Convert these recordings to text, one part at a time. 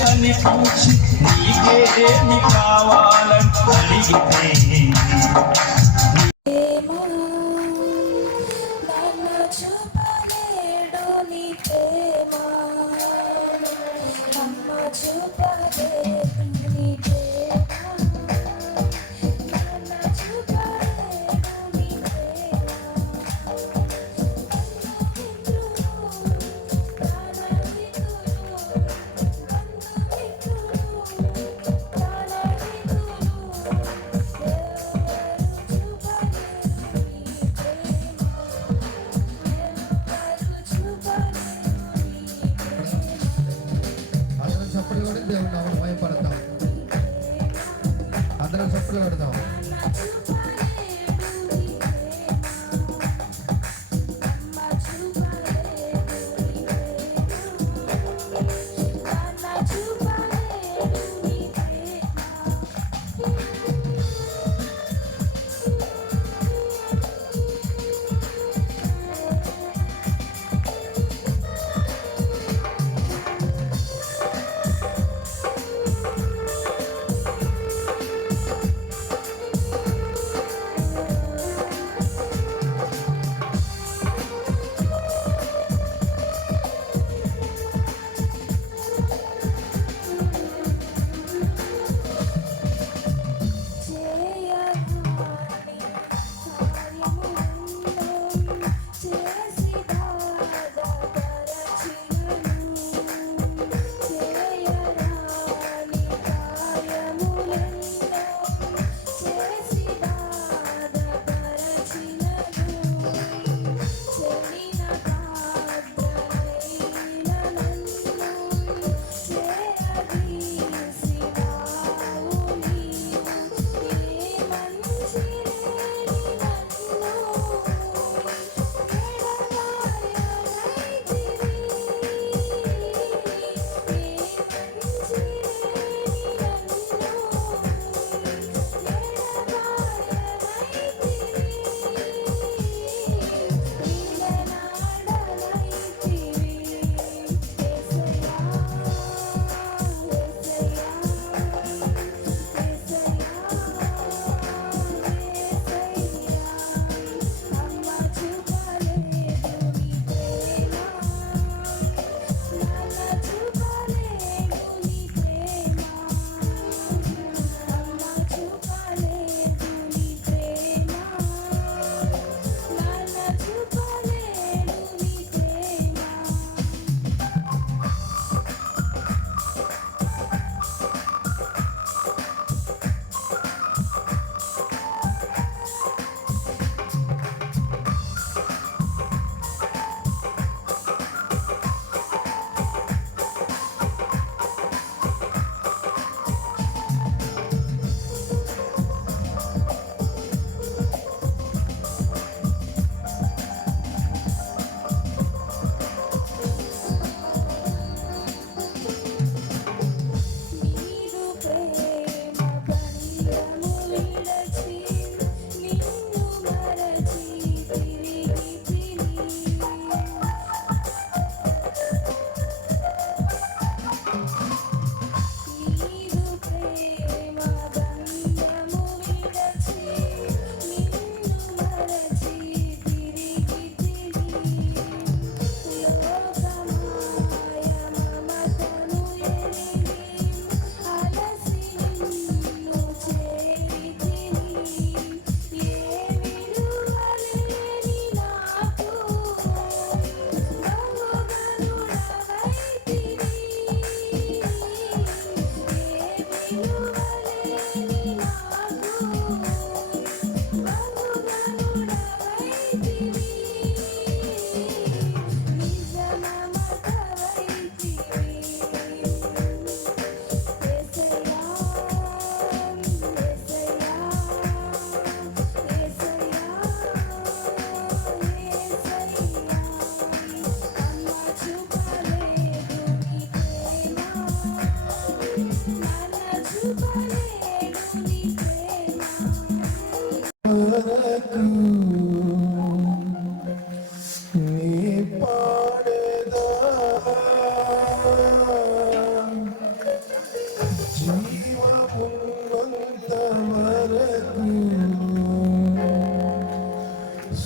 కనిపించి నీకేమి కావాలని అడిగితే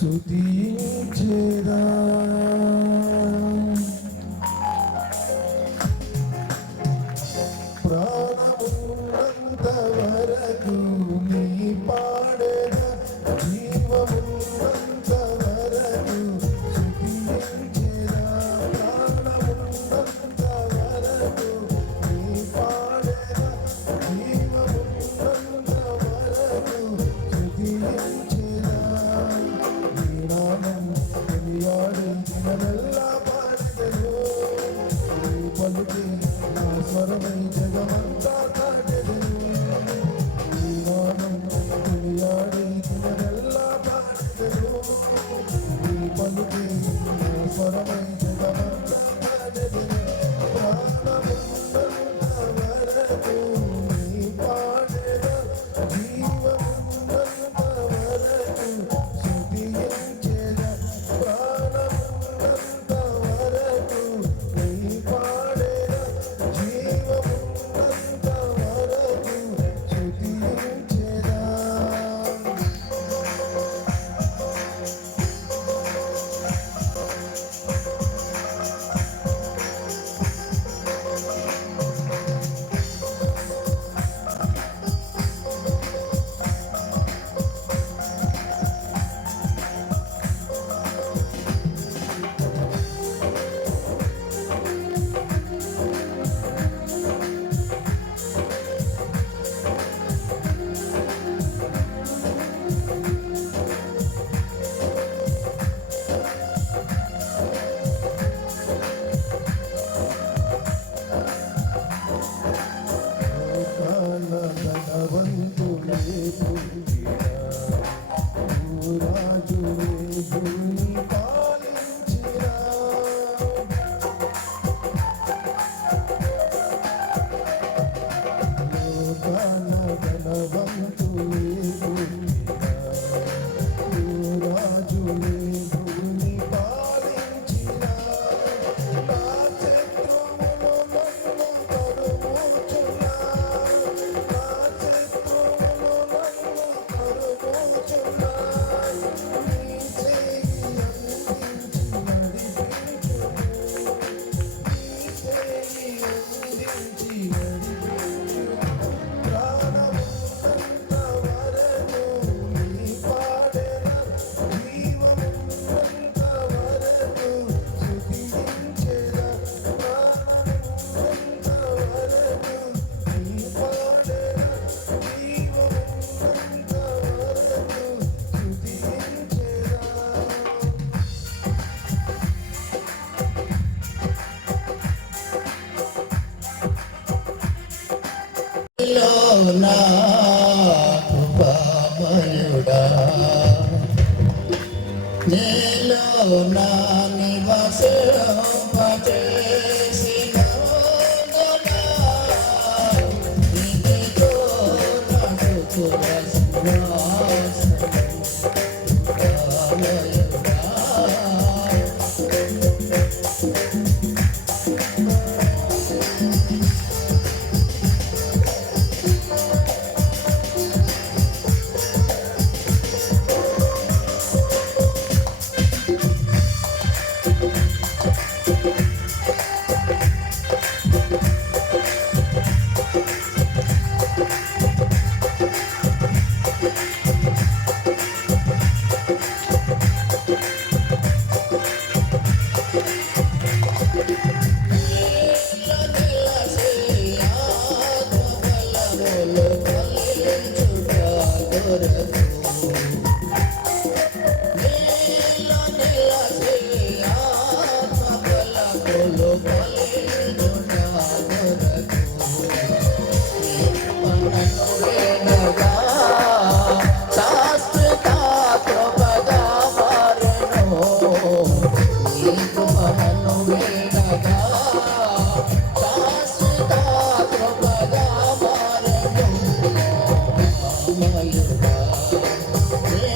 స్తుతించెదా ప్రాణమున్నంత వరకు నీ పాడెదా జీవమున్నంత వరకు స్తుతించెదా ప్రాణమున్నంత వరకు నీ పాడెదా జీవమున్నంత వరకు స్తుతించెదా నీ నామం కొనియాడే దినమెల్లా పాడెదను నీ పలుకే నా స్వరమై జగమంతా తాకెదను నీ నామం కొనియాడే దినమెల్లా పాడెదను నీ పలుకే నా స్వరమై జగమంతా తాకెదను ప్రాణమున్నంత వరకు నీ పాడెదా జీవమున్నంత వరకు స్తుతించెదా ప్రాణమున్నంత వరకు నీ పాడెదా జీవమున్నంత వరకు స్తుతించెదా నా కృపామయుడా నీలో నా నివాసింపచేసిన ఇదిగో నా శుకుల సింహాసనం కృపామయుడా Yeah.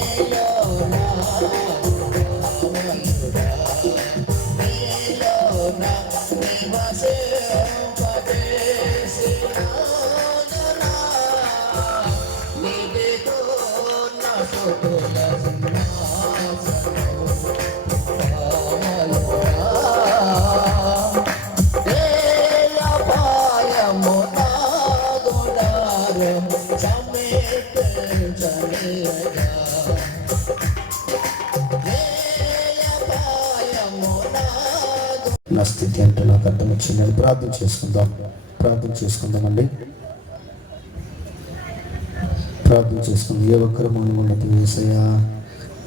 నా స్థితి అంటే నాకు అర్థం వచ్చింది. నేను ప్రార్థన చేసుకుందామండి. ప్రార్థన చేసుకుందాం. ఏ ఒక్కరు మనమున్నది యేసయ్యా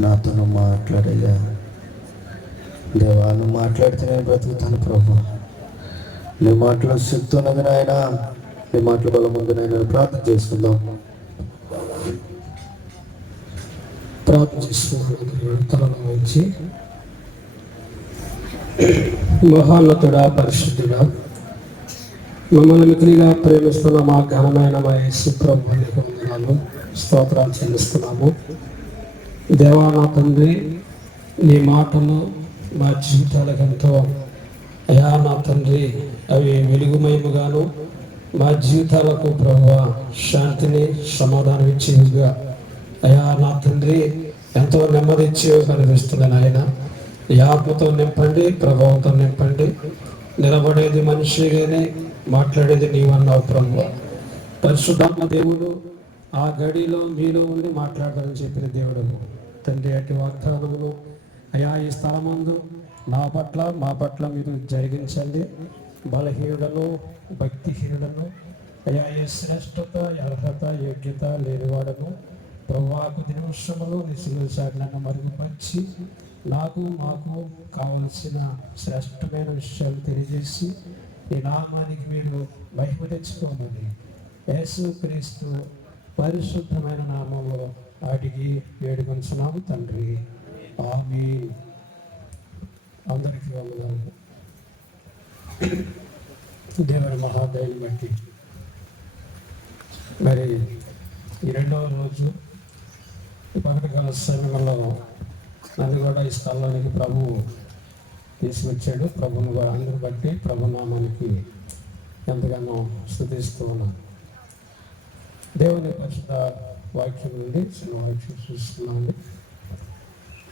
నాతో మాట్లాడయ్యా. దేవా నువ్వు మాట్లాడితే నేను బ్రతుకుతాను ప్రభు. నీ మాటలో శక్తి ఉన్నది నాయన, నీ మాటల బలం ఉంది నాయన. ప్రార్థన చేసుకుందాం. ప్రార్థన చేసుకుందాం. తలను వచ్చి మహోన్నతుడా, పరిశుద్ధుడా, మమ్మల్ని మిక్కిలిగా ప్రేమిస్తున్న మా ఘనమైన మా యేసు ప్రభువునికి వందనాలు, స్తోత్రాలు చెల్లిస్తున్నాము. దేవా నా తండ్రి, నీ మాటలు మా జీవితాలకు ఎంతో అయా నా తండ్రి అవి వెలుగుమయముగాను మా జీవితాలకు ప్రభువా శాంతిని సమాధానం ఇచ్చేవిగా అయా నా తండ్రి ఎంతో నెమ్మది ఇచ్చేవి కనిపిస్తున్నాను. ఆయన ఈ ఆత్మతో నింపండి, ప్రభావంతో నింపండి. నిలబడేది మనిషిగానే, మాట్లాడేది నీవన్నావు ప్రభువా. పరిశుద్ధాత్మ దేవుడు ఆ గడిలో మీలో ఉండి మాట్లాడాలని చెప్పిన దేవుడు తండ్రి, అటు వాగ్దానమును అయా ఈ స్థలమందు నా పట్ల మా పట్ల మీరు జరిగించండి. బలహీనులను భక్తిహీనులను అయా ఏ శ్రేష్టత అర్హత యోగ్యత లేనివాడను ప్రభువాకు నిమిషములు నిశ్చయాలను మరుగుపరిచి నాకు మాకు కావలసిన శ్రేష్టమైన విషయాలు తెలియజేసి ఈ నామానికి మీరు మహిమ తెచ్చుకోమని యేసు క్రీస్తు పరిశుద్ధమైన నామంలో అడిగి వేడుకొంచున్నాము తండ్రి, ఆమేన్. అందరికీ వందనాలు. దేవుని మహాదయని బట్టి మరి ఈ రెండవ రోజు పగటికాల సమయంలో నన్ను కూడా ఈ స్థలంలోనికి ప్రభువు తీసుకొచ్చాడు. ప్రభుని అందరూ బట్టి ప్రభునామానికి ఎంతగానో స్తుతిస్తూ ఉన్నాను. దేవుని పరిశుద్ధ వాక్యం నుండి చిన్న వాక్యం చూస్తున్నామండి.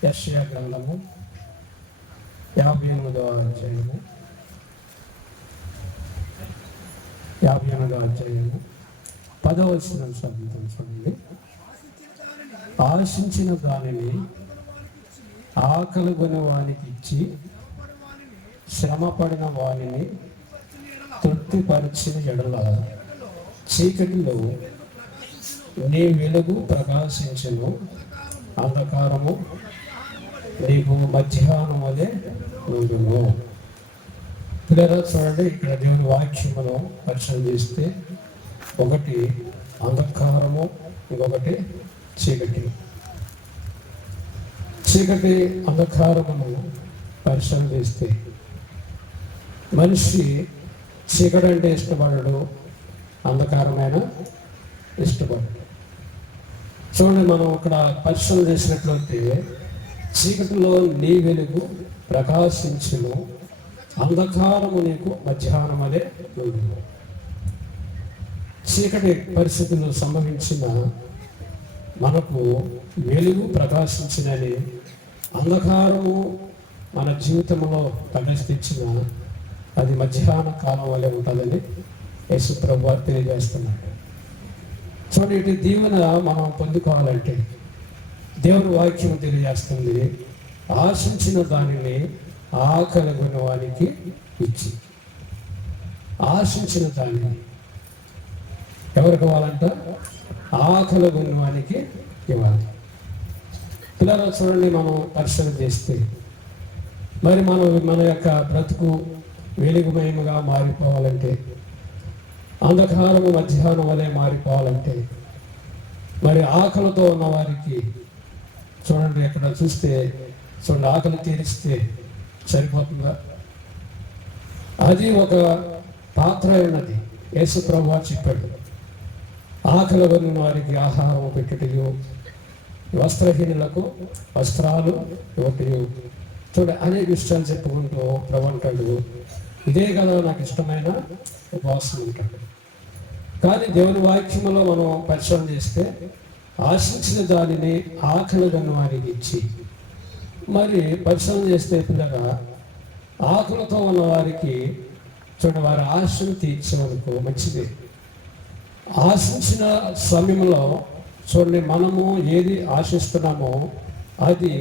యెషయా గ్రంథము 58వ అధ్యాయము 10వ వచనం చదువుతాం చూడండి. ఆశించిన దానిని ఆకలిగొన వానికి ఇచ్చి శ్రమపడిన వానిని తృప్తిపరిచిన ఎడల చీకటిలో నీ వెలుగు ప్రకాశించను, అంధకారము నీకు మధ్యాహ్నం వలె ఉండును. పిల్లలు చూడండి, ఇక్కడ దేవుని వాక్యమును పరిశీలన చేస్తే ఒకటి అంధకారము, ఇంకొకటి చీకటి. చీకటి అంధకారమును పరిశీలన చేస్తే మనిషి చీకటి అంటే ఇష్టపడడు, అంధకారమైన ఇష్టపడడు. చూడండి, మనం ఇక్కడ పరిశీలన చేసినట్లయితే చీకటిలో నీ వెలుగు ప్రకాశించును, అంధకారము నీకు మధ్యాహ్నం అదే ఉండును. చీకటి పరిస్థితులు సంభవించిన మనకు వెలుగు ప్రకాశించినని, అంధకారము మన జీవితంలో ప్రవేశించిన అది మధ్యాహ్న కాలం వల్లే ఉంటుందని యేసు ప్రభువు తెలియజేస్తున్నాడు. చూడండి, ఇటు దీవెన మనం పొందుకోవాలంటే దేవుని వాక్యం తెలియజేస్తుంది, ఆశించిన దానిని ఆకలిగొన్న వానికి ఇచ్చి. ఆశించిన దానిని ఎవరికి ఇవ్వాలంట? ఆకలిగొన్న వానికి ఇవ్వాలి. పిల్లలు చూడండి, మనం పరిశీలన చేస్తే మరి మన యొక్క బ్రతుకు వెలుగుమయముగా మారిపోవాలంటే, అంధకారము మధ్యాహ్నం వలె మారిపోవాలంటే, మరి ఆకలితో ఉన్న వారికి చూడండి, ఎక్కడ చూస్తే చూడండి, ఆకలి తీరిస్తే సరిపోతుందా? అది ఒక పాత్ర ఉన్నది. యేసు ప్రభువు చెప్పాడు, ఆకలి ఉన్న వారికి ఆహారం పెట్టుటయు, వస్త్రహీనులకు వస్త్రాలు ఒకటి. చూడ అనేక విషయాలు చెప్పుకుంటూ ప్రభు అంటాడు, ఇదే కదా నాకు ఇష్టమైన ఉపవాసం ఉంటాడు. కానీ దేవుని వాక్యములో మనం పరిశీలన చేస్తే ఆశించిన దానిని ఆకలి గల వారికి ఇచ్చి, మరి పరిశ్రమ చేస్తే పిల్లగా ఆకలితో ఉన్న వారికి చూడండి, వారి ఆశను తీర్చేందుకు మంచిది. ఆశించిన సమయంలో చూడండి, మనము ఏది ఆశిస్తున్నామో అది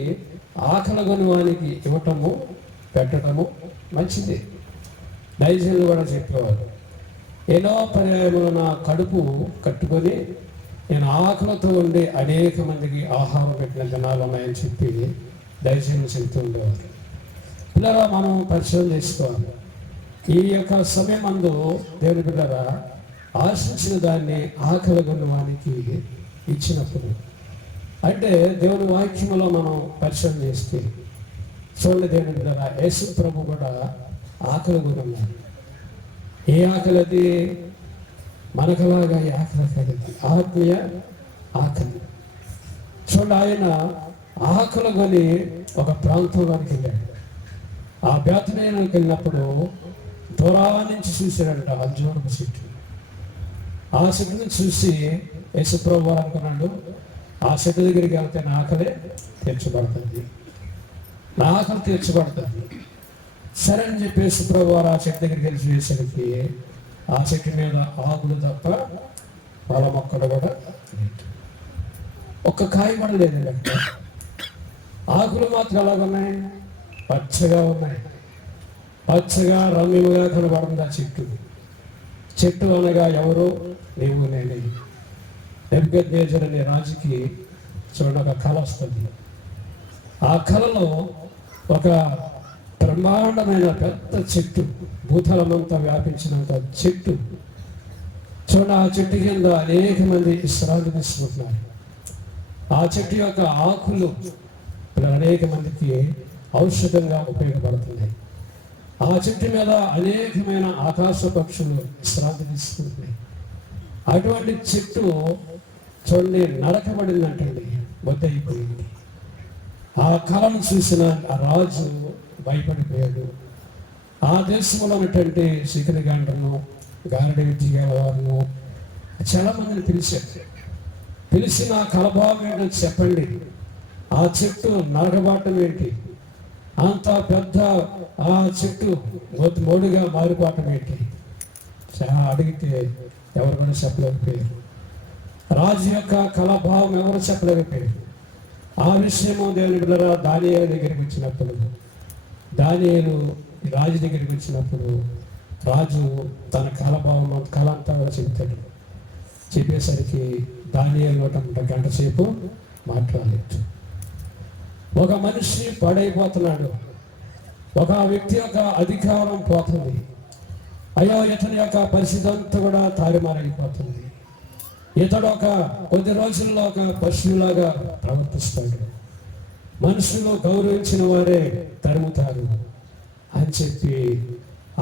ఆకలి గల వారికి ఇవ్వటము, పెట్టడము మంచిది. దయచేసి కూడా చెప్పేవారు, ఎన్నో పర్యాయములు నా కడుపు కట్టుకొని నేను ఆకలితో ఉండి అనేక మందికి ఆహారం పెట్టిన దినాలు ఉన్నాయని చెప్పి దయచేసి చెబుతూ ఉండేవారు. పిల్లరా, మనం పరిశీలన చేసుకోవాలి. ఈ యొక్క సమయం అందు దేవుని బిడ్డరా ఆశించిన దాన్ని ఆకలి గల వానికి ఇచ్చినప్పుడు, అంటే దేవుని వాక్యములో మనం పరిశీలన చేస్తే చూడండి దేవుని బిడ్డరా, యేసు ప్రభు కూడా ఆకలి కొని ఉన్నారు. ఏ ఆకలి అది? మనకలాగా ఈ ఆకలి కాదు, ఆత్మీయ ఆకలి. చూడండి, ఆయన ఆకలి కొని ఒక ప్రాంతంలోకి వెళ్ళాడు. ఆ బేతనీయానికి వెళ్ళినప్పుడు దూరం నుంచి చూశాడంట అంజూరపు చెట్టు. ఆ చెట్టుని చూసి యేసుప్రభు అనుకున్నాడు, ఆ చెట్టు దగ్గరికి వెళ్తే నా ఆకలి తీర్చబడుతుంది, నా ఆకలి తీర్చబడుతుంది. సరే అని చెప్పి యేసుప్రభు ఆ చెట్టు దగ్గరికి వెళ్ళి చూసేసరికి ఆ చెట్టు మీద ఆకులు తప్ప పొల మొక్కలు కూడా లేదు, ఒక్క కాయ కూడా లేదు. ఆకులు మాత్రం ఎలాగున్నాయి? పచ్చగా ఉన్నాయి, పచ్చగా రమ్యముగా కనబడుతుంది ఆ చెట్టు. చెట్టు అనగా ఎవరు? నీవు నేనే. నెబుకద్నెజరు అనే రాజుకి చూడండి ఒక కళ వస్తుంది. ఆ కళలో ఒక బ్రహ్మాండమైన పెద్ద చెట్టు, భూతలమంతా వ్యాపించినంత చెట్టు. చూడండి, ఆ చెట్టు కింద అనేక మంది విశ్రాంతి తీసుకుంటున్నారు. ఆ చెట్టు యొక్క ఆకులు అనేక మందికి ఔషధంగా ఉపయోగపడుతున్నాయి. ఆ చెట్టు మీద అనేకమైన ఆకాశ పక్షులు విశ్రాంతి తీసుకుంటున్నాయి. అటువంటి చెట్టు చూడండి నరకబడిందంటండి, బొద్దయిపోయింది. ఆ కళను చూసిన ఆ రాజు భయపడిపోయాడు. ఆ దేశంలో ఉన్నటువంటి శిఖరిగాండ్రను, గారడి విద్య గల వారును చాలా మందిని పిలిచిన కలభావం ఏంటో చెప్పండి, ఆ చెట్టు నరకబాటం ఏంటి, అంత పెద్ద ఆ చెట్టు మోడుగా మారిపోవటం ఏంటి చాలా అడిగితే ఎవరు కూడా చెప్పలేకపోయారు. రాజు యొక్క కళాభావం ఎవరు చెప్పలేకపోయారు. ఆ విషయము దేవుని బిడ్డలారా దానియేలు దగ్గరికి వచ్చినప్పుడు, దానియేలు రాజు దగ్గరికి వచ్చినప్పుడు రాజు తన కళాభావం కళ అంతా కూడా చెబుతాడు. చెప్పేసరికి దానియేలు నోట గంట సేపు మాట్లాడలేదు. ఒక మనిషి పాడైపోతున్నాడు, ఒక వ్యక్తి యొక్క అధికారం పోతుంది, అయ్యో ఇతని యొక్క పరిస్థితి అంతా కూడా తారుమారైపోతుంది. ఇతడు ఒక కొద్ది రోజుల్లో ఒక పశువులాగా ప్రవర్తిస్తాడు, మనుషులు గౌరవించిన వారే తరుముతారు అని చెప్పి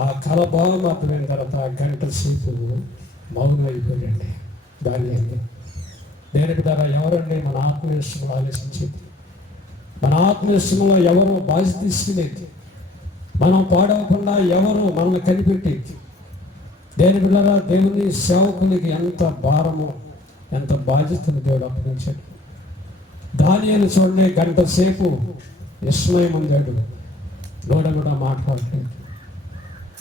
ఆ కలభావం అర్థమైన తర్వాత గంట సేపు మౌనం అయిపోయాడండి. దానియేలు దేనికి ద్వారా ఎవరండి మన ఆత్మీయత్వం ఆలోచించేది? మన ఆత్మీయత్వంలో ఎవరు బాధ్యత తీసుకునేది? మనం పాడవకుండా ఎవరు మనల్ని కనిపెట్టేది? దేని బిడ్డలారా దేవుని సేవకులకి ఎంత భారము, ఎంత బాధ్యతను దేవుడు అప్పగించాడు. దానియేలు చూడండి గంట సేపు విస్మయం పొందాడు, నోడ కూడా మాట్లాడలేదు.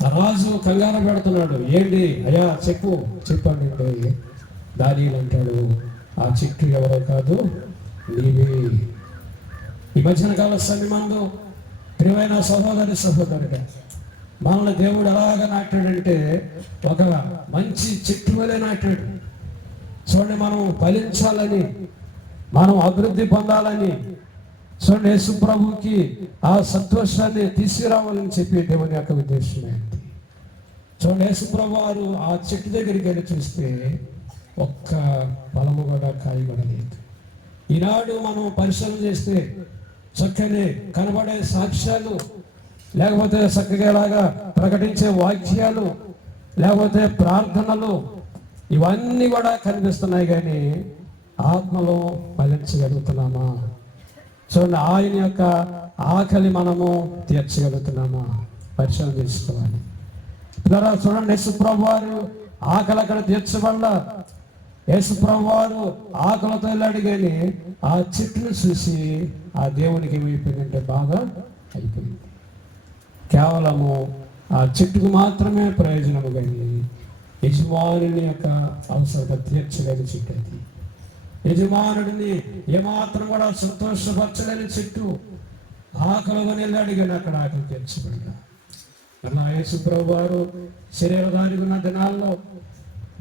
ఆ రాజు కంగారు పెడుతున్నాడు, ఏంటి అయ్యా చెప్పండి. దానియేలు అంటాడు, ఆ చెట్టు ఎవరో కాదు నీవే. ఈ మధ్యన కాల సమయమందు ప్రియమైన సహోదరుడు, మనల్ని దేవుడు ఎలాగ నాటాడంటే ఒక మంచి చెట్టు వలె నాటాడు. చూడండి, మనం ఫలించాలని, మనం అభివృద్ధి పొందాలని, చూడండి యేసు ప్రభువుకి ఆ సంతోషాన్ని తీసుకురావాలని చెప్పి దేవుని యొక్క ఉద్దేశమైంది. చూడండి, యేసు ప్రభు వారు ఆ చెట్టు దగ్గరికి వెళ్ళి చూస్తే ఒక్క ఫలము కూడా కాయ కూడా లేదు. ఈనాడు మనం పరిశీలన చేస్తే చక్కని కనబడే సాక్ష్యాలు, లేకపోతే చక్కగా ఇలాగా ప్రకటించే వాక్యాలు, లేకపోతే ప్రార్థనలు, ఇవన్నీ కూడా కనిపిస్తున్నాయి, కానీ ఆత్మలో ఫలించగలుగుతున్నామా? చూడండి, ఆయన యొక్క ఆకలి మనము తీర్చగలుగుతున్నామా? పరిశీలన చేసుకోవాలి. చూడండి, యేసు ప్రభువు వారు ఆకలి అక్కడ తీర్చబడ్డా, యేసుప్రభు వారు ఆకలితో వెళ్ళాడు కానీ ఆ చెట్టును చూసి ఆ దేవునికి ఏమైపోయిందంటే బాగా అయిపోయింది. కేవలము ఆ చెట్టుకు మాత్రమే ప్రయోజనము కానీ యజమానుని యొక్క అవసరత తీర్చలేని చెట్టు అది. యజమానుడిని ఏమాత్రం కూడా సంతోషపరచలేని చెట్టు. ఆకలిగా వెళ్ళాడు కానీ అక్కడ ఆకలి తీర్చబడిన అలా యేసుప్రభు వారు శరీరధారికి ఉన్న దినాల్లో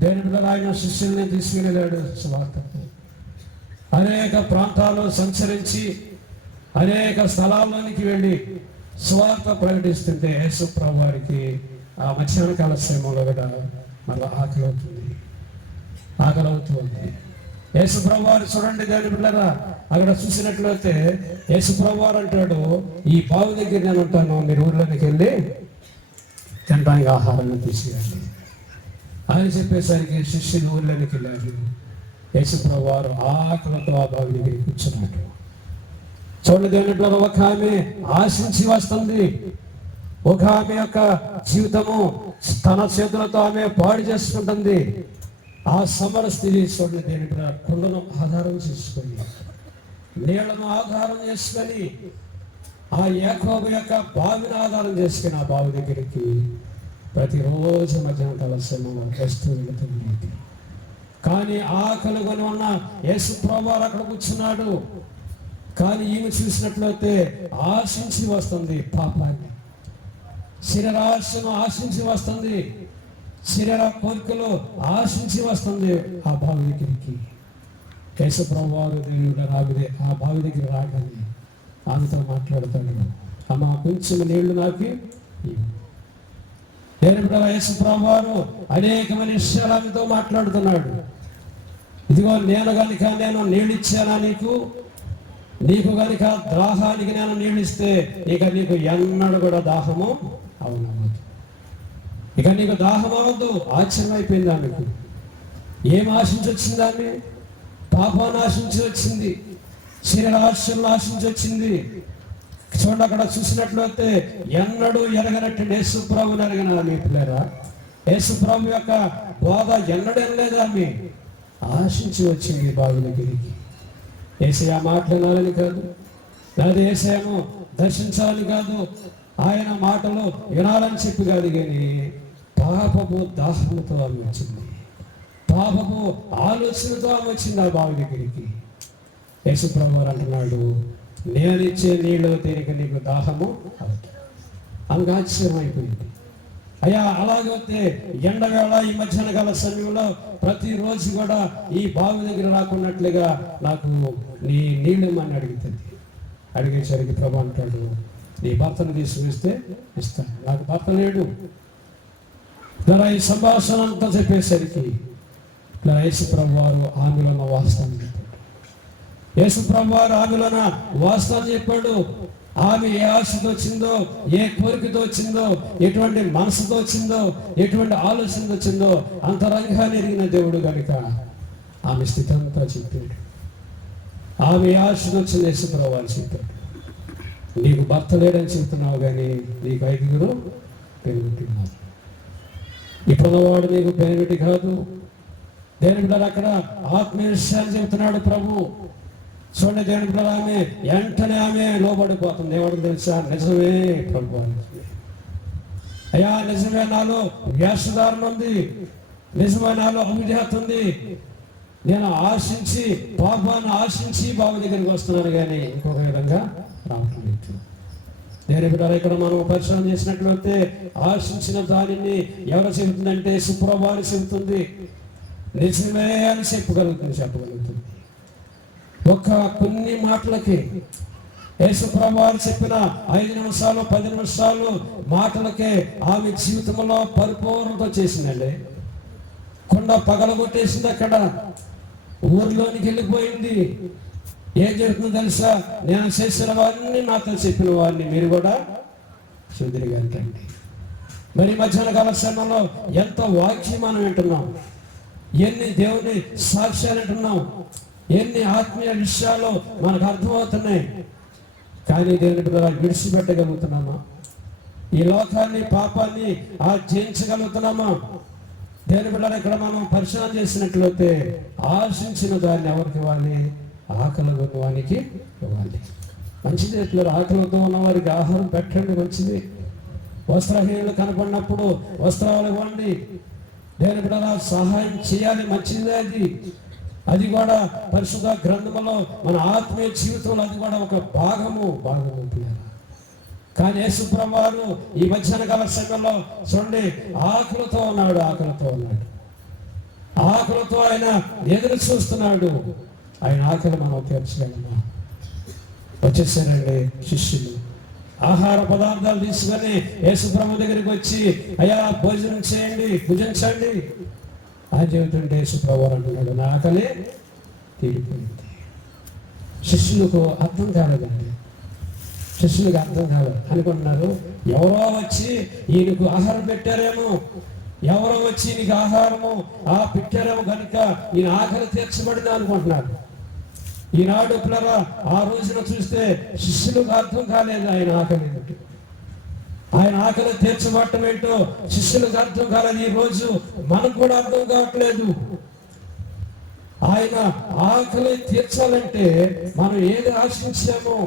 దేవుని బిడ్డలు ఆయన శిష్యుల్ని తీసుకెళ్ళాడు. సువార్తకు అనేక ప్రాంతాల్లో సంచరించి అనేక స్థలాల్లోనికి వెళ్ళి సువార్త ప్రకటిస్తుంటే యేసుప్రభు వారికి ఆ మధ్యాహ్న కాల శ్రమంలో కూడా మళ్ళీ ఆకలి అవుతుంది. యేసుప్రభు వారు చూడండి దేవుని బిడ్డలారా, అక్కడ చూసినట్లయితే యేసుప్రభు వారు అంటాడు, ఈ బావి దగ్గర నేను ఉంటాను, మీరు ఊర్లోనికి వెళ్ళి తినడానికి ఆహారాన్ని తీసుకెళ్ళండి అని చెప్పేసరికి శిష్యులు ఊళ్ళోనికి వెళ్ళారు. యేసుప్రభు వారు ఆకలితో ఆ బావి దగ్గర కూర్చున్నాడు. చూడండి దేవునిలో ఒక ఆమె ఆశించి వస్తుంది. ఒక ఆమె యొక్క జీవితము తన చేతులతో ఆమె పాడు చేసుకుంటుంది. ఆ సమర స్థితి చూడండి దేవుని కుండను ఆధారం చేసుకొని నీళ్లను ఆధారం చేసుకొని ఆ యాకోబు యొక్క బావిని ఆధారం చేసుకుని ఆ బావి దగ్గరికి ప్రతిరోజు మధ్యాహ్నం కాల సమయంలో వస్తూ వెళుతుంది. కానీ ఆకలిగా ఉన్న యేసుప్రభు వారు అక్కడ కూర్చున్నాడు. కానీ ఈమె చూసినట్లయితే ఆశించి వస్తుంది పాపాన్ని, శరీరాశను ఆశించి వస్తుంది, శరీర కోరికలు ఆశించి వస్తుంది ఆ బావి దగ్గరికి. యేసుప్రభు వారు దేవుడు ఆ బావి దగ్గర రాగానే ఆమెతో మాట్లాడతాడు, అమ్మ కొంచెం నీళ్లు నాకు దేవుడు. యేసుప్రభు వారు అనేకమైన విషయాలు ఆమెతో మాట్లాడుతున్నాడు. ఇదిగో నేను నీళ్ళు ఇచ్చానా నీకు కనుక దాహానికి నేను నీళ్ళు ఇస్తే ఇక నీకు ఎన్నడూ కూడా దాహము అవునవద్దు, ఇక నీకు దాహం అవ్వద్దు. ఆశ్చర్యం అయిపోయింది ఆమెకు. ఏం ఆశించి వచ్చింది ఆమె? పాపాన్ని ఆశించి వచ్చింది, శరీరాశలను ఆశించి వచ్చింది. చూడండి అక్కడ చూసినట్లయితే ఎన్నడూ ఎరగనట్టు యేసుప్రభుని ఎరగన ఆమె పిల్లరా. యేసుప్రభు యొక్క బోధ ఎన్నడూ ఎనలేదు ఆమె. ఆశించి వచ్చింది బావి దగ్గరికి. యేసయ్య మాట్లాడాలని కాదు, లేదా యేసయ్యను దర్శించాలని కాదు, ఆయన మాటలు వినాలని చెప్పి కాదు, కానీ పాపపు దాహంతో ఆమె వచ్చింది, పాపపు ఆలోచనతో ఆమె వచ్చింది ఆ బావి దగ్గరికి. యేసుప్రభు వారు అంటున్నాడు, నేను ఇచ్చే నీళ్ళు దేనికి నీకు దాహము అవుతుంది. ఆమెకు ఆశ్చర్యం అయిపోయింది. అయ్యా అలాగైతే ఎండవేళ ఈ మధ్యాహ్న కాల సమయంలో ప్రతిరోజు కూడా ఈ బావి దగ్గర రాకున్నట్లుగా నాకు నీ నీళ్ళు ఇమ్మని అడుగుతుంది. అడిగేసరికి ప్రభు అంటాడు, నీ భర్తను తీసుకునిస్తే ఇస్తాను, నాకు భర్త లేడు. ఇలా ఈ సంభాషణ అంతా చెప్పేసరికి ఇలా యేసుప్రభు వారు ఆమెలో వాస్తవం చెప్పాడు. యేసుప్రభు వారు ఆమెలోన వాస్తవం చెప్పాడు. ఆమె ఏ ఆశతో వచ్చిందో, ఏ కోరికతో వచ్చిందో, ఎటువంటి మనసుతో వచ్చిందో, ఎటువంటి ఆలోచనతో వచ్చిందో అంతరంగాన్ని ఎరిగిన దేవుడు కనుక ఆమె స్థితి అంతా చెప్పాడు. ఆమె ఆశను వచ్చింది యేసుప్రభు వారు చెప్పాడు, నీకు భర్త లేడని చెప్తున్నావు కానీ నీకు 5 పెరుగుతున్నారు. ఇప్పుడున్నవాడు నీకు పెరుగుటి కాదు. దేని బిడ్డలు అక్కడ ఆత్మీయ విషయాలు చెబుతున్నాడు ప్రభు. చూడండి దేవుని బిడ్డలు ఆమె వెంటనే ఆమె లోబడిపోతుంది. ఎవరికి తెలుసా? నిజమే ప్రభు, అయ్యా నిజమే, నాలో వేషధారణ ఉంది, నిజమే నాలో అవిధేయత ఉంది. నేను ఆశించి పాపాన్ని ఆశించి బాబు దగ్గరికి వస్తున్నాను కానీ ఇంకొక విధంగా రావట్లేదు. నేను ఇక్కడ మనం పరిశీలన చేసినట్లయితే ఆశించిన దానిని ఎవరు చెబుతుందంటే యేసుప్రభు వారు చెబుతుంది. నిజమే అని చెప్పగలుగుతుంది. ఒక కొన్ని మాటలకి యేసుప్రభు వారు చెప్పిన 5 నిమిషాలు 10 నిమిషాలు మాటలకే ఆమె జీవితంలో పరిపూర్ణత చేసిందండి. కొండ పగలగొట్టేసింది. అక్కడ ఊర్లోనికి వెళ్ళిపోయింది. ఏం జరుగుతుందో తెలుసా? నేను చేసిన వారిని నాతో చెప్పిన వారిని మీరు కూడా సుదీర్ఘంటండి. మరి మధ్యాహ్న కాల సమయంలో ఎంత వాక్యం మనం వింటున్నాం, ఎన్ని దేవుని సాక్ష్యాలు వింటున్నాం, ఎన్ని ఆత్మీయ విషయాలు మనకు అర్థమవుతున్నాయి. కానీ దేవుని బిడ్డలు విడిచిపెట్టగలుగుతున్నామా? ఈ లోకాన్ని పాపాన్ని జయించగలుగుతున్నామా? దేని బిడ్డలు ఇక్కడ మనం పరిశీలన చేసినట్లయితే ఆశించిన దాన్ని ఎవరికి ఇవ్వాలి? ఆకలి ఉన్నవానికి ఇవ్వాలి. మంచిది. ఎట్లా ఆకలితో ఉన్న వారికి ఆహారం పెట్టండి, మంచిది. వస్త్రహీనులు కనపడినప్పుడు వస్త్రాలు ఇవ్వండి. దేని బిడ్డల సహాయం చేయాలి, మంచిదే. అది కూడా పరిశుద్ధ గ్రంథంలో మన ఆత్మీయ జీవితంలో అది కూడా ఒక భాగము పిల్లలు. కానీ యేసుప్రభువు వారు ఈ మధ్యాహ్న కాల సమయంలో చూడండి, ఆకలితో ఉన్నాడు. ఆకలితో ఆయన ఎదురు చూస్తున్నాడు. ఆయన ఆకలి మనం తీర్చగలమా? వచ్చేసారండి శిష్యులు. ఆహార పదార్థాలు తీసుకొని యేసుప్రభువు దగ్గరికి వచ్చి, అయ్యా భోజనం చేయండి, భుజించండి అని చెబుతుంటే యేసుప్రభువు అంటున్నాడు, నా ఆకలి తీరిపోయింది. శిష్యులకు అర్థం కాలేదండి. శిష్యులకు అర్థం కాలేదు. అనుకుంటున్నారు ఎవరో వచ్చి ఈయనకు ఆహారం పెట్టారేమో, ఎవరో వచ్చి నీకు ఆహారము పెట్టారేమో కనుక ఈయన ఆకలి తీర్చబడింది అనుకుంటున్నారు. ఈనాడు పిల్లరా ఆ రోజున చూస్తే శిష్యులకు అర్థం కాలేదు ఆయన ఆకలి ఏమిటి, ఆయన ఆకలి తీర్చబడటం ఏంటో శిష్యులకు అర్థం కాలేదు. ఈ రోజు మనకు కూడా అర్థం కావట్లేదు. ఆయన ఆకలి తీర్చాలంటే మనం ఏది ఆశించామో?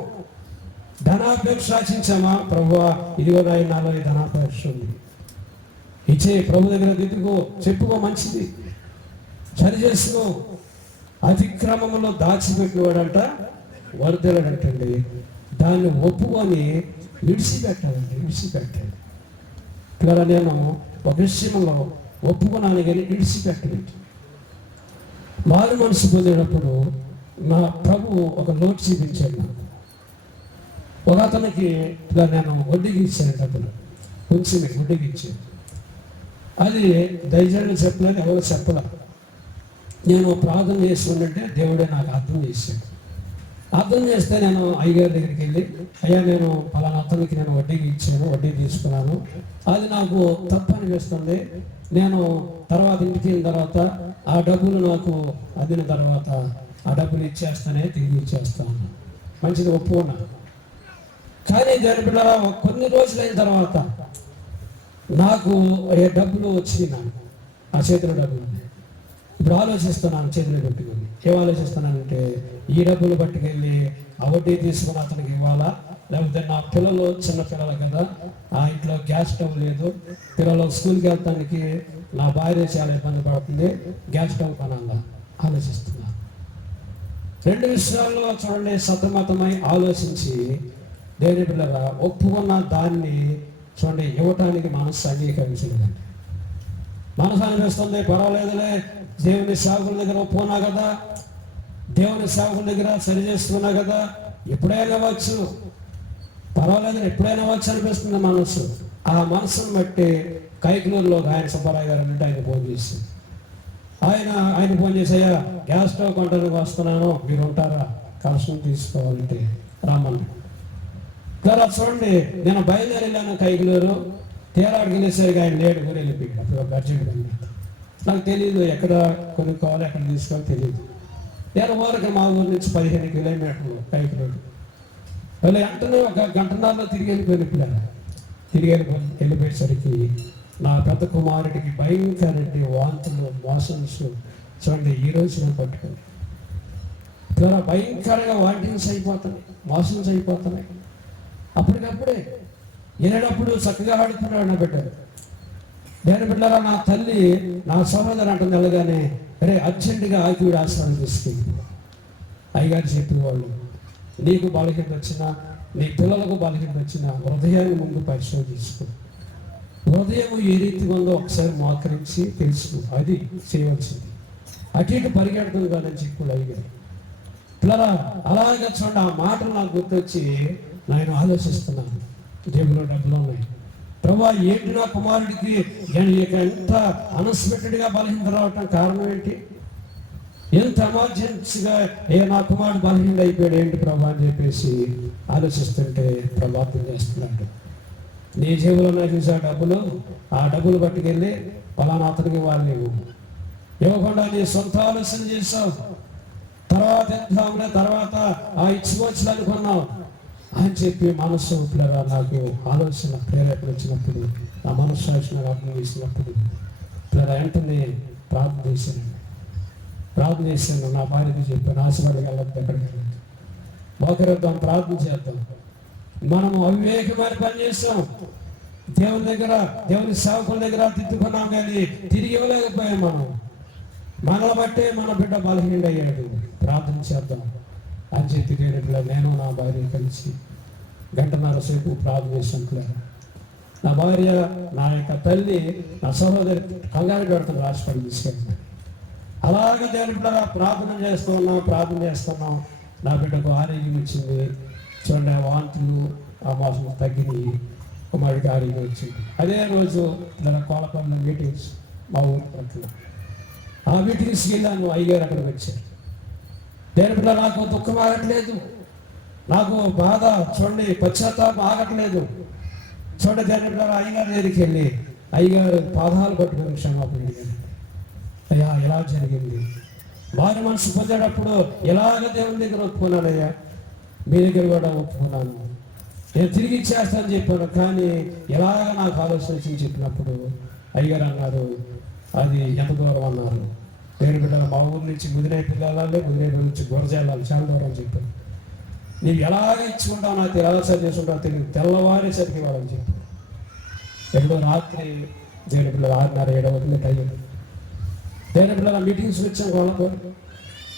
ధనాపేక్ష ఆశించామా? ప్రభువా ఇదిగో నాలో ఈ ధనాపేక్ష ఉంది, ఇచ్చే ప్రభు దగ్గర దిద్దుకో, చెప్పుకో, మంచిది, సరి చేసుకో. అతిక్రమంలో దాచిపెట్టినవాడంట వర్దెలడంటండి. దాన్ని ఒప్పుకొని విడిచిపెట్టాలి. ఇక్కడ నేను ఒక విషయంలో ఒప్పుకున్నాను కానీ విడిచిపెట్టలేదు. మారు మనసు పొందేటప్పుడు నా ప్రభు ఒక లోటు చూపించాడు నాకు. ఒక అతనికి ఇలా నేను వడ్డీకి ఇచ్చాను, డబ్బులు కొంచెం వడ్డీకి ఇచ్చాను. అది దయచేసి చెప్పలేదు, ఎవరు చెప్పలే. నేను ప్రార్థన చేస్తుంటే దేవుడే నాకు అర్థం చేశాడు. అర్థం చేస్తే నేను అయ్యగారి దగ్గరికి వెళ్ళి, అయ్యా నేను పలానా అతనికి నేను వడ్డీకి ఇచ్చాను, వడ్డీ తీసుకున్నాను, అది నాకు తప్పు అనిపిస్తుంది. నేను తర్వాత ఇంటికి వెళ్ళిన తర్వాత ఆ డబ్బులు నాకు అందిన తర్వాత ఆ డబ్బులు తిరిగి ఇచ్చేస్తాను. మంచిది, ఒప్పుకున్నా. కానీ దాని బిడ్డరా కొన్ని రోజులు అయిన తర్వాత నాకు డబ్బులు వచ్చినాయి. నాకు ఆ చేతిలో డబ్బులు ఉన్నాయి. ఇప్పుడు ఆలోచిస్తున్నాను, చేతిలో పెట్టుకొని ఏం ఆలోచిస్తున్నానంటే, ఈ డబ్బులు పట్టుకెళ్ళి ఆ వడ్డీ తీసుకుని అతనికి ఇవ్వాలా, లేకపోతే నా పిల్లలు చిన్న పిల్లలు కదా, ఆ ఇంట్లో గ్యాస్ స్టవ్ లేదు, పిల్లలు స్కూల్కి వెళ్తానికి నా భార్య చాలా ఇబ్బంది పడుతుంది, గ్యాస్ స్టవ్ కొనాలా ఆలోచిస్తున్నా. రెండు విషయాల్లో చూడండి సతమతమై ఆలోచించి దేవుని పిల్లగా ఒప్పుకున్న దాన్ని చూడండి ఇవ్వటానికి మనసు అంగీకరించలేదండి. మనసు అనిపిస్తుంది, పర్వాలేదులే, దేవుని సేవకుల దగ్గర ఒప్పుకున్నా కదా, దేవుని సేవకుల దగ్గర సరి చేసుకున్నా కదా, ఎప్పుడైనా వచ్చు, పర్వాలేదు, ఎప్పుడైనా వచ్చు అనిపిస్తుంది మనసు. ఆ మనసును బట్టి కైకులూరులో ఆయన సుబ్బారావు గారు అంటే ఆయన ఫోన్ చేసి ఆయన ఫోన్ చేసాయా గ్యాస్ స్టవ్ కొంటానికి వస్తున్నాను, మీరు ఉంటారా, కలెక్షన్ తీసుకోవాలంటే రమ్మని. కదా చూడండి, నేను బయలుదేరి వెళ్ళాను కైకులూరు, తేలాడికి వెళ్ళేసరికి ఆయన లేడు కూడా వెళ్ళిపోయాడు. అప్పుడు బడ్జెట్ నాకు తెలియదు ఎక్కడ కొనుక్కోవాలి, ఎక్కడ తీసుకోవాలి తెలియదు. నేను ఊరికి మా ఊరి నుంచి 15 కిలోమీటర్లు కైకులూరు వెళ్ళి వెంటనే ఒక గంటన్నరలో తిరిగి వెళ్ళిపోయేసరికి నా పెద్ద కుమారుడికి భయంకర వాంతులు, మోషన్స్ చూడండి ఈ రోజు నేను పట్టుకుని ఇలా భయంకరంగా వాంటింగ్స్ అయిపోతున్నాయి, మోషన్స్ అయిపోతున్నాయి. అప్పటికప్పుడే వెళ్ళేటప్పుడు చక్కగా ఆడుతున్నాడు నా బిడ్డ. నేను బిడ్డరా నా తల్లి నా సహోదరు అంటుంది వెళ్ళగానే, అరే అర్జెంటుగా ఆకివీడు ఆశ్రమం తీసుకెళ్ళి అయ్యగారు చెప్పేవాళ్ళు, నీకు బలహీనత వచ్చినా నీ పిల్లలకు బలహీనత వచ్చినా హృదయాన్ని ముందు పరిశోధించుకో, హృదయం ఏ రీతిగా ఉందో ఒకసారి మోకరించి తెలుసుకో, అది చేయవలసింది. అటు ఇటు పరిగెడుతుంది కాదని చెప్పాడు అయ్యగారు. పిల్లరా అలాగే చూడండి, ఆ మాటలు నాకు గుర్తొచ్చి నేను ఆలోచిస్తున్నాను, జేబులో డబ్బులు ఉన్నాయి, ప్రభా ఏంటి నా కుమారుడికి ఎంత అన్ఎక్స్పెక్టెడ్గా బలహీనత రావటం కారణం ఏంటి, ఎంత ఎమర్జెన్సీగా నా కుమారుడు బలహీన అయిపోయాడు ఏంటి ప్రభా అని చెప్పేసి ఆలోచిస్తుంటే ప్రభావితం చేస్తున్నాడు. నీ జేబులో నాకు చూసా డబ్బులు, ఆ డబ్బులు పట్టుకెళ్ళి పలానా అతనికి వాళ్ళు ఇవ్వకుండా నీ సొంత ఆలోచన చేసావు, తర్వాత ఎంత తర్వాత ఇచ్చుకోవచ్చు అనుకున్నావు అని చెప్పి మనస్సు పిల్లగా నాకు ఆలోచన ప్రేరేపణ వచ్చినప్పుడు, నా మనస్సు అర్థం చేసినప్పుడు ఇలా వెంటనే ప్రార్థన చేశాను నా భార్యతో చెప్పాను, ఆశీర్వాదం వెళ్ళద్దు, ఎక్కడికి వెళ్ళద్దు, మోకరిద్దాం, ప్రార్థన చేద్దాం. మనము అవివేకమైన పని చేస్తాం, దేవుని సేవకుల దగ్గర తిట్టుకున్నాం, కానీ తిరిగి ఇవ్వలేకపోయాం. మనల్ని బట్టే మన బిడ్డ బలహీనుడు అయ్యాడు. ప్రార్థన చేద్దాం అని చెప్పి నేను నా భార్య కలిసి 1:30 సేపు ప్రార్థన చేసినట్లేదు. నా భార్య, నా యొక్క తల్లి, నా సహోదరి కంగారు పెడుతున్న హాస్పిటల్ తీసుకెళ్తాను. అలాగే దేవుని బిడ్డ ప్రార్థన చేస్తున్నాం. నా బిడ్డకు ఆరోగ్యం వచ్చింది. చూడండి, వాంతులు ఆ మాసం తగ్గినాయి, కుమారుడికి ఆరోగ్యం వచ్చింది. అదే రోజు ఇలా కోలపల్లి మీటింగ్స్ మా ఊరి పట్ల, ఆ మీటింగ్స్కి వెళ్ళాను. అయ్యగారు అక్కడికి వచ్చారు. దేవుని బిడ్డ, నాకు దుఃఖం ఆగట్లేదు, నాకు బాధ, చూడండి, పశ్చాత్తాపం ఆగట్లేదు. చూడండి, దేవుని బిడ్డ అయ్యగారి దగ్గరికి వెళ్ళి అయ్యగారు పాదాలు పట్టుకుని క్షమాపణ అడిగారు. అయ్యా, ఎలా జరిగింది? వారి మనసు పొందేటప్పుడు ఎలాగ దేవుని దగ్గర ఒప్పుకున్నానయ్యా, మీ దగ్గర కూడా ఒప్పుకున్నాను, నేను తిరిగి ఇచ్చేస్తానని చెప్పాను. కానీ ఎలాగ నాకు ఆలోచన వచ్చి చెప్పినప్పుడు అయ్యగారు అన్నారు, అది ఎంత దూరం అన్నారు. దేవుని బిడ్డలు, మా ఊరు నుంచి ముదినేపల్లి వెళ్ళాలి, ముదినేపల్లి నుంచి గురజ వెళ్ళాలి, చాలా దూరం అని చెప్పాను. నీవు ఎలాగ ఇచ్చుకుంటావు, నాకు ఎలా సరి చేసుకుంటావు తెలియదు, తెల్లవారేసరికి వాళ్ళని చెప్పాను. ఎప్పుడో రాత్రి దేవుని బిడ్డలు 6:30-7 అవుతుంది టైం. దేవుని బిడ్డల మీటింగ్స్ వచ్చాం వాళ్ళకు.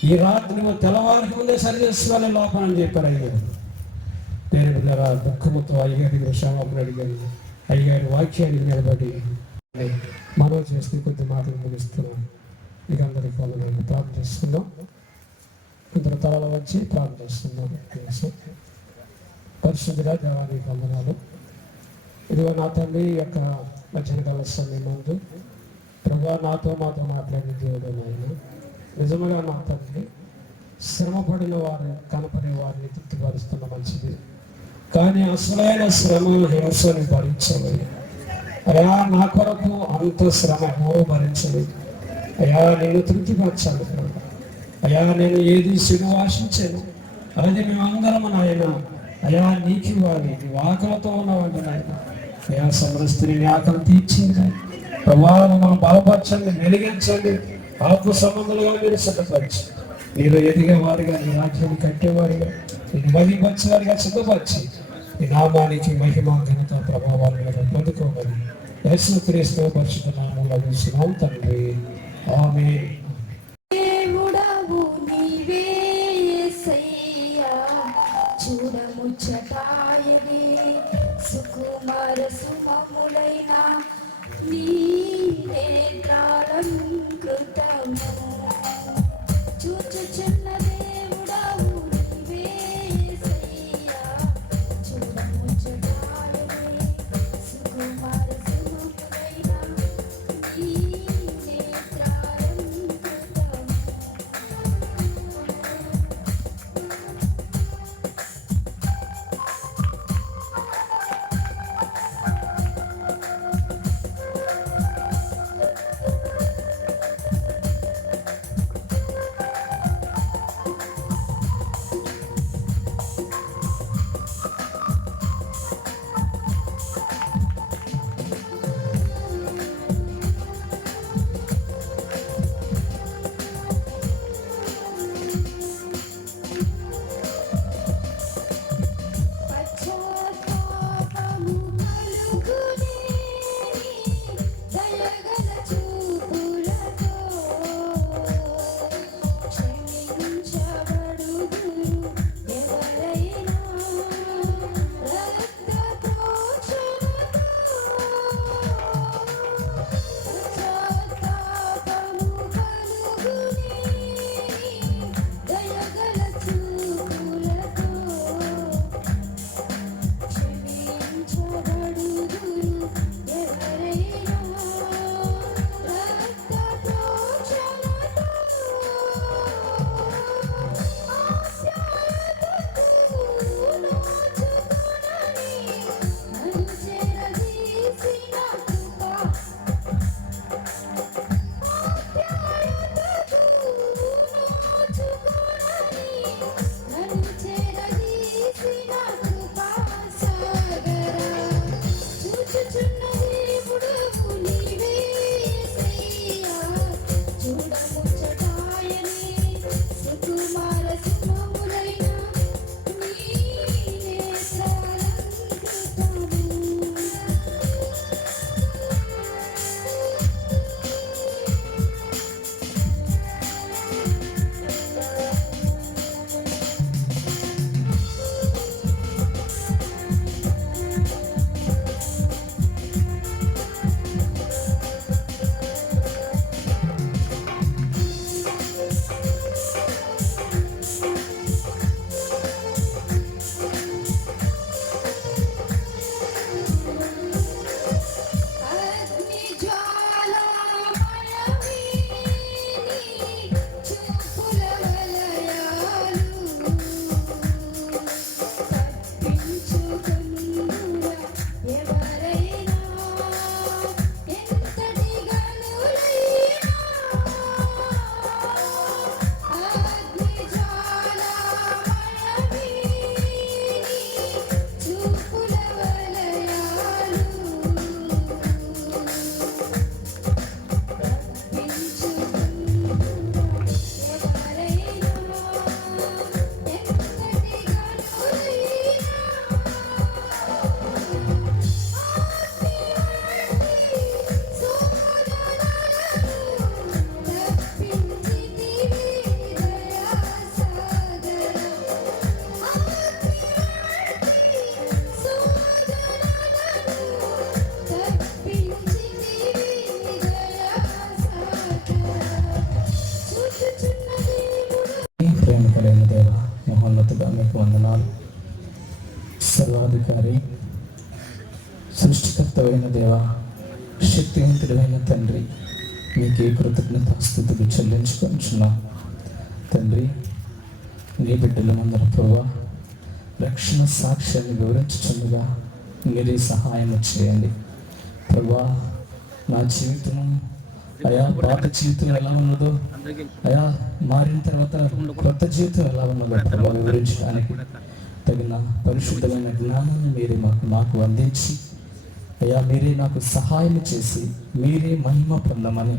ఈ రాత్రి నువ్వు తెల్లవారికి ముందే సరి చేసుకోవాలి లోపలని చెప్పారు అయ్యారు. దేవుని బిడ్డల దుఃఖముతో అయ్యగారి దగ్గర క్షమాపణ అడిగాను. అయ్యగారి వాక్యానికి నిలబడి మనం చేస్తే కొద్ది మాటలు ముగిస్తున్నాం. ఇక అందరి పాల్గొని ప్రార్థన చేసుకుందాం. ఇద్దరు తలలు వచ్చి ప్రార్థన చేస్తున్నాం. పరిశుద్ధిగా దేవానికి వందనాలు. ఇదిగో నా తండ్రి యొక్క మధ్యాహ్నకాల సమయం ముందు ప్రభా మాతో మాట్లాడిన దేవుడు నాయన, నిజముగా నా తండ్రి శ్రమపడిన వారిని కనపడే వారిని తృప్తిపరుస్తున్న మంచిది, కానీ అసలైన శ్రమ హింసని భరించలేదు. అయ్యా, నా కొరకు అంత శ్రమ భరించలేదు. అయ్యా, నేను తృప్తిపరచాలి. అయ్యా, నేను ఏది సిడుగు ఆశించాను అది మేమందరం నాయన అయ్యా నీకు ఇవ్వాలి. నీ ఆకలితో ఉన్నవాడి నాయన అయ్యా, సమరస్త్రీని ఆకలి తీర్చింది. ప్రభావం మనం బలపరచండి, వెలిగించండి, ఆకు సంబంధులుగా మీరు సిద్ధపరిచి మీరు ఎదిగే వారిగా, నీ రాజ్యాన్ని కట్టేవారిగా, నేను మహిమపరిచేవారిగా సిద్ధపరిచి ఈ నామానికి మహిమ ఘనత ప్రభావాలను పొందుకోవాలి. యేసుక్రీస్తు పరిశుద్ధ నామములో అడుగుతున్నాం తండ్రి, ఆమేన్. దేవుడవు నీవే యేసయ్యా, చూడముచ్చటాయని సుకుమార సుమములైన నీ నేత్రాలంకృతము. చూచుచున్న దేవుడవు నీవే యేసయ్యా, చూడముచ్చటాయని సుకుమార సుమములైన నీ నేత్రాలంకృతము. సర్వాధికారి, సృష్టికర్తమైన దేవ, శక్తివంతుడైన తండ్రి, మీకే కృతజ్ఞతాస్తుతులు చెల్లించుకుంటున్నాం. తండ్రి, నీ బిడ్డల ముందర ప్రభువా రక్షణ సాక్ష్యాన్ని వివరించుచుండగా మీరే సహాయం చేయండి ప్రభువా. నా జీవితం అయా పాత జీవితం ఎలా ఉన్నదో, అయా మారిన తర్వాత కొత్త జీవితం ఎలా ఉన్నదో ప్రభావ వివరించడానికి తగిన పరిశుద్ధమైన జ్ఞానాన్ని మీరే నాకు అందించి అయ్యా మీరే నాకు సహాయం చేసి మీరే మహిమ పొందమని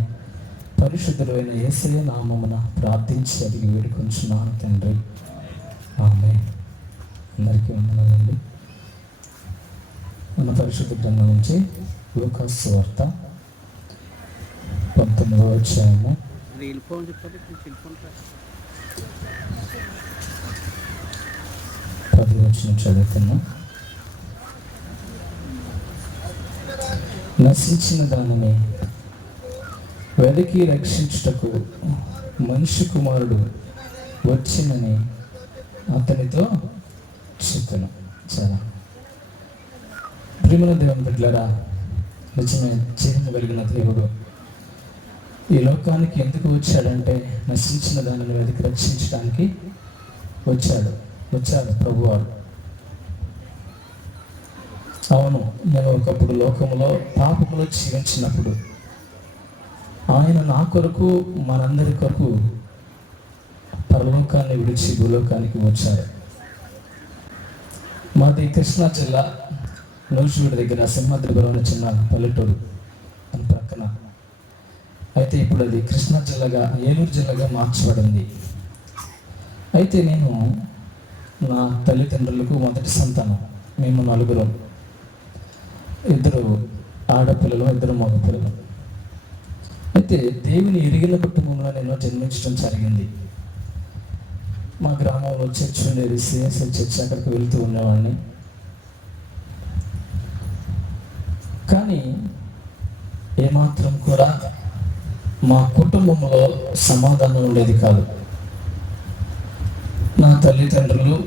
పరిశుద్ధులైన యేసయ్య నామమున ప్రార్థించి అడిగి వేడుకొంచున్నాను తండ్రి. ఆమేన్. అందరికీ వందనాలండి. మన పరిశుద్ధ గ్రంథం నుంచి లూకాసు సువార్త 19వ అధ్యాయము 10వ వచనం చదువుతున్నాం. నశించిన దానిని వెదకి రక్షించుటకు మనిషి కుమారుడు వచ్చినని అతనితో చెప్పాను. చాలా ప్రియమైన దేవుని బిడ్డలారా, నిజమే జీవము కలిగిన దేవుడు ఈ లోకానికి ఎందుకు వచ్చాడంటే నశించిన దానిని వెతికి రక్షించడానికి వచ్చాడు ప్రభువారు. అవును, నేను ఒకప్పుడు లోకంలో పాపములో జీవించినప్పుడు ఆయన నా కొరకు మనందరి కొరకు పరలోకాన్ని విడిచి భూలోకానికి వచ్చారు. మాది కృష్ణా జిల్లా నూజివీడు దగ్గర సింహాద్రిపురం అనే చిన్న పల్లెటూరు అని ప్రక్కన. అయితే ఇప్పుడు అది కృష్ణా జిల్లాగా ఏలూరు జిల్లాగా మార్చబడింది. అయితే నేను నా తల్లిదండ్రులకు మొదటి సంతానం. మేము నలుగురం, 2 ఆడపిల్లలు, 2 మగపిల్లలు. అయితే దేవుని ఎరిగిన కుటుంబంలో నేను జన్మించడం జరిగింది. మా గ్రామంలో చర్చ్ ఉండేది, సిఎస్ఐ చర్చ్, అక్కడికి వెళ్తూ ఉండేవాడిని. కానీ ఏమాత్రం కూడా మా కుటుంబంలో సమాధానం ఉండేది కాదు. నా తల్లిదండ్రులు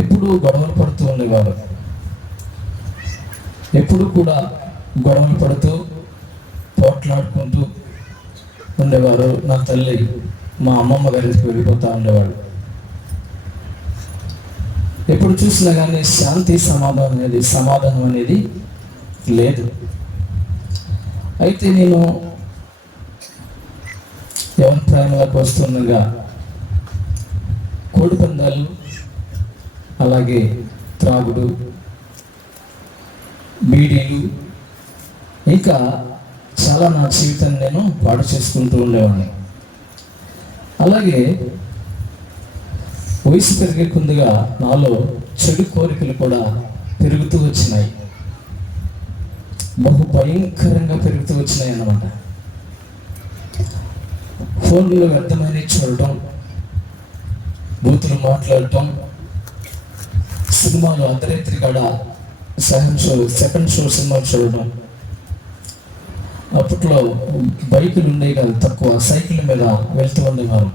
ఎప్పుడూ గొడవలు పడుతూ ఉండేవారు. ఎప్పుడు కూడా గొడవలు పడుతూ పోట్లాడుకుంటూ ఉండేవారు. నా తల్లి మా అమ్మమ్మ గారికి వెళ్ళిపోతూ ఉండేవాడు. ఎప్పుడు చూసినా కానీ శాంతి సమాధానం అనేది లేదు. అయితే నేను ఎవరి ప్రేమలకు వస్తుండగా కోడి పందాలు, అలాగే త్రాగుడు, బీడీలు, ఇంకా చాలా నా జీవితాన్ని నేను పాడు చేసుకుంటూ ఉండేవాడిని. అలాగే వయసు పెరిగే కొద్దిగా నాలో చెడు కోరికలు కూడా పెరుగుతూ వచ్చినాయి. బహు భయంకరంగా పెరుగుతూ వచ్చినాయి అన్నమాట. ఫోన్లో వ్యర్థమైన చూడటం, బూతులు మాట్లాడటం, సినిమాలు అర్ధరాత్రి కాడ సెకండ్ షో సినిమాలు చూడడం. అప్పట్లో బైకులు ఉండేవి కాదు, తక్కువ, సైకిల్ మీద వెళ్తూ ఉండేవారు.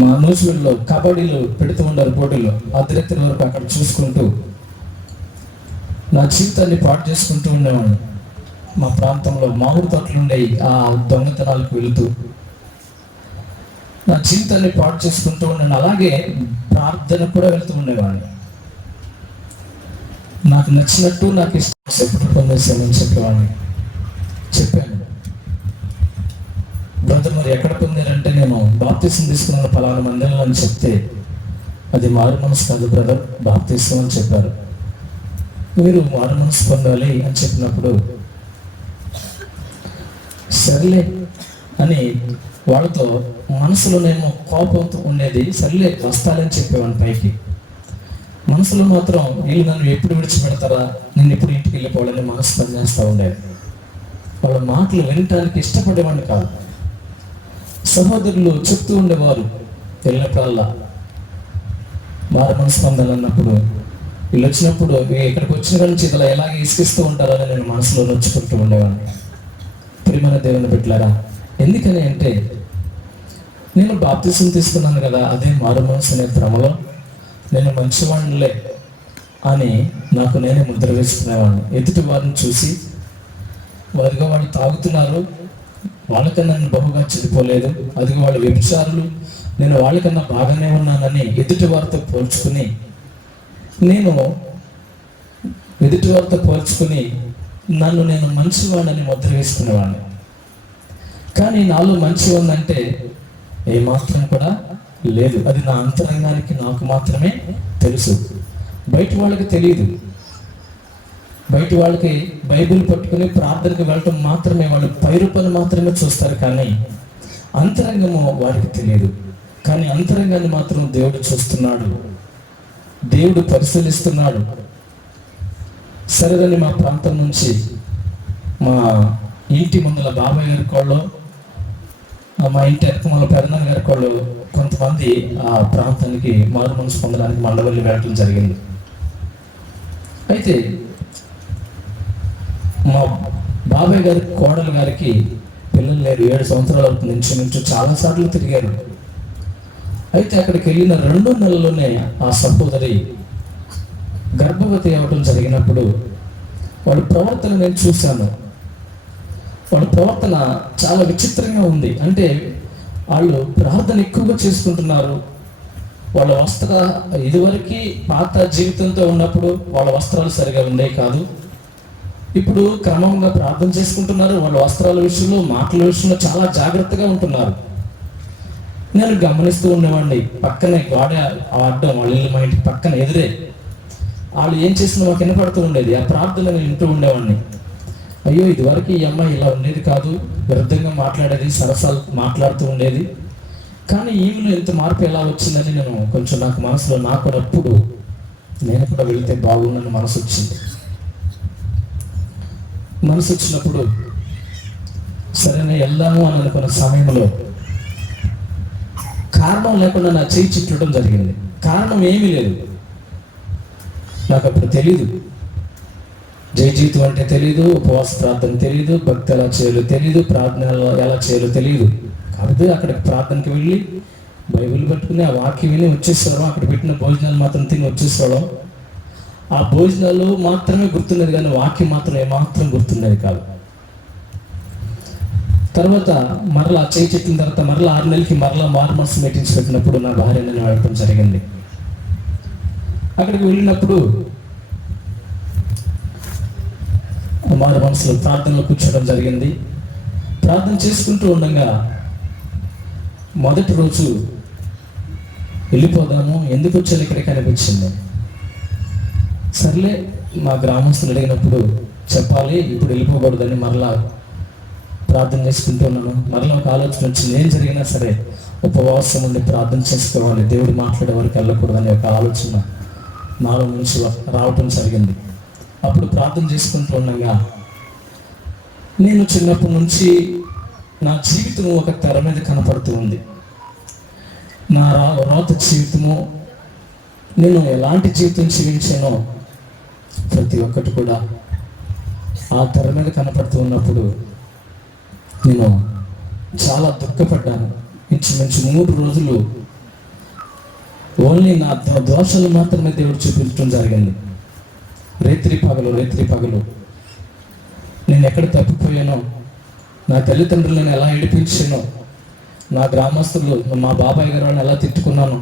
మా నూజివీడులో కబడ్డీలు పెడుతూ ఉండారు పోటీలు. అర్ధరాత్రి వరకు అక్కడ చూసుకుంటూ నా జీవితాన్ని పాటు చేసుకుంటూ ఉండేవాడిని. మా ప్రాంతంలో మామిడి తోటలు ఉండేవి, ఆ దొంగతనాలకు వెళుతూ నా జీవితాన్ని పాటు చేసుకుంటూ ఉన్నాను. అలాగే ప్రార్థన కూడా వెళ్తూ ఉండేవాడిని. నాకు నచ్చినట్టు, నాకు ఇష్టం ఎప్పుడు పొందేసానని చెప్పేవాడిని. చెప్పాను, బ్రదర్ మరి ఎక్కడ పొందారంటే నేను బాప్తిసం తీసుకున్న పలానా మందిరంలో అని చెప్తే, అది మారు మనసు కాదు బ్రదర్, బాప్తిసం అని చెప్పారు. మీరు మారు మనసు పొందాలి అని చెప్పినప్పుడు సర్లే అని వాళ్ళతో మనసులోనేమో కోపంతో ఉండేది. సర్లే వస్తాలని చెప్పేవాడిని పైకి. మనసులో మాత్రం వీళ్ళు నన్ను ఎప్పుడు విడిచిపెడతారా, నేను ఎప్పుడు ఇంటికి వెళ్ళిపోవాలని మనసు పనిచేస్తూ ఉండేది. వాళ్ళ మాటలు వినటానికి ఇష్టపడేవాడిని కాదు. సహోదరులు చెప్తూ ఉండేవారు వెళ్ళినప్పుడల్లా మారు మనసు పొందాలన్నప్పుడు, వీళ్ళు వచ్చినప్పుడు ఇక్కడికి వచ్చిన నుంచి ఇలా ఎలాగే ఇసుకిస్తూ ఉంటారని నేను మనసులో నొచ్చుకుంటూ ఉండేవాడిని. ప్రియమైన దేవుని బిడ్డలారా, ఎందుకని అంటే నేను బాప్తిసం తీసుకున్నాను కదా, అదే మారు మనసు అనే భ్రమలో నేను మంచివాడినిలే, అని నాకు నేనే ముద్ర వేసుకునేవాడిని. ఎదుటి వారిని చూసి వారిగా వాళ్ళు తాగుతున్నారు, వాళ్ళకన్నా నేను బహుగా చెడిపోలేదు, అదిగో వాళ్ళు వ్యభిచారులు, నేను వాళ్ళకన్నా బాగానే ఉన్నానని ఎదుటి వారితో పోల్చుకుని నన్ను నేను మంచివాడిని ముద్ర వేసుకునేవాడిని. కానీ నాలో మంచి ఉందంటే ఏమాత్రం కూడా లేదు. అది నా అంతరంగానికి నాకు మాత్రమే తెలుసు, బయట వాళ్ళకి తెలియదు. బయట వాళ్ళకి బైబిల్ పట్టుకుని ప్రార్థనకు వెళ్ళటం మాత్రమే, వాళ్ళు పైరూపాన్ని మాత్రమే చూస్తారు, కానీ అంతరంగము వారికి తెలియదు. కానీ అంతరంగాన్ని మాత్రం దేవుడు చూస్తున్నాడు, దేవుడు పరిశీలిస్తున్నాడు. సరేదని మా ప్రాంతం నుంచి మా ఇంటి ముందల బాబాయ్ గారి కోళ్ళు, మా ఇంటి వెనకమల పెదనాన్న గారి కోళ్ళు కొంతమంది ఆ ప్రాంతానికి మారు మనసు పొందడానికి మండవల్లి వెళ్ళటం జరిగింది. అయితే మా బాబాయ్ గారి కోడలు గారికి పిల్లలు లేరు, 7 సంవత్సరాల నుంచి చాలాసార్లు తిరిగారు. అయితే అక్కడికి వెళ్ళిన 2 నెలల్లోనే ఆ సహోదరి గర్భవతి అవ్వడం జరిగినప్పుడు వాళ్ళ ప్రవర్తన నేను చూశాను. వాళ్ళ ప్రవర్తన చాలా విచిత్రంగా ఉంది. అంటే వాళ్ళు ప్రార్థన ఎక్కువగా చేసుకుంటున్నారు. వాళ్ళ ఇదివరకు పాత జీవితంతో ఉన్నప్పుడు వాళ్ళ వస్త్రాలు సరిగా ఉండేవి కాదు. ఇప్పుడు క్రమంగా ప్రార్థన చేసుకుంటున్నారు. వాళ్ళ వస్త్రాల విషయంలో, మాటల విషయంలో చాలా జాగ్రత్తగా ఉంటున్నారు. నేను గమనిస్తూ ఉండేవాడిని. పక్కనే గోడ అడ్డం, వాళ్ళ ఇల్లు మా ఇంటి పక్కన ఎదురే. వాళ్ళు ఏం చేసినా మాకు వినపడుతూ ఉండేది. ఆ ప్రార్థన నేను వింటూ ఉండేవాడిని. అయ్యో, ఇదివరకు ఈ అమ్మాయి ఇలా ఉండేది కాదు, విరుద్ధంగా మాట్లాడేది, సరసాలు మాట్లాడుతూ ఉండేది. కానీ ఈమెలో ఎంత మార్పు ఎలా వచ్చిందని నేను కొంచెం నాకు మనసులో, నాకు కూడా అప్పుడు నేను కూడా వెళితే బాగుందని మనసు వచ్చినప్పుడు సరేనే వెళ్దాము అని అనుకున్న సమయంలో కారణం లేకుండా నా చేయి చిట్టడం జరిగింది. కారణం ఏమీ లేదు, నాకు అప్పుడు తెలీదు. జయ జీవితం అంటే తెలీదు, ఉపవాస ప్రార్థన తెలీదు, భక్తి ఎలా చేయాలో తెలీదు, ప్రార్థన ఎలా చేయాలో తెలియదు. కాబట్టి అక్కడికి ప్రార్థనకి వెళ్ళి బైబిల్ పట్టుకుని ఆ వాక్యం విని వచ్చేసేవాళ్ళం. అక్కడ పెట్టిన భోజనాలు మాత్రం తిని వచ్చేసేవాళ్ళం. ఆ భోజనాలు మాత్రమే గుర్తున్నది, కానీ వాక్యం మాత్రం ఏమాత్రం గుర్తున్నది కాదు. తర్వాత మరలా చేయి చెట్టిన తర్వాత మరలా 6 నెలలకి మరలా మారు మనసు మీటింగ్స్ పెట్టినప్పుడు నా భార్య నేను వెళ్ళడం జరిగింది. అక్కడికి వెళ్ళినప్పుడు మారు మనసులో ప్రార్థనలో కూర్చోవడం జరిగింది. ప్రార్థన చేసుకుంటూ ఉండగా మొదటి రోజు వెళ్ళిపోదాము, ఎందుకు వచ్చాను ఇక్కడికి అనిపించింది. సర్లే, మా గ్రామస్తులు అడిగినప్పుడు చెప్పాలి, ఇప్పుడు వెళ్ళిపోకూడదని మరలా ప్రార్థన చేసుకుంటూ ఉన్నాను. మరలా ఒక ఆలోచన వచ్చింది, ఏం జరిగినా సరే ఉపవాసం ఉండి ప్రార్థన చేసుకోవాలి, దేవుడు మాట్లాడే వరకు వెళ్ళకూడదని ఒక ఆలోచన నాలో నుంచి రావటం జరిగింది. అప్పుడు ప్రార్థన చేసుకుంటూ ఉండగా నేను చిన్నప్పటి నుంచి నా జీవితం ఒక తెర మీద కనపడుతూ ఉంది. నా రాత జీవితము, నేను ఎలాంటి జీవితం జీవించానో ప్రతి ఒక్కటి కూడా ఆ తెర మీద కనపడుతూ ఉన్నప్పుడు నేను చాలా దుఃఖపడ్డాను. ఇంచుమించు 3 రోజులు ఓన్లీ నా దోషాలు మాత్రమే దేవుడు చూపించడం జరిగింది. రేత్రి పగలు నేను ఎక్కడ తప్పిపోయానో, నా తల్లిదండ్రులను ఎలా ఏడిపించానో, నా గ్రామస్తులు, మా బాబాయ్ గారు వాళ్ళని ఎలా తిట్టుకున్నాను,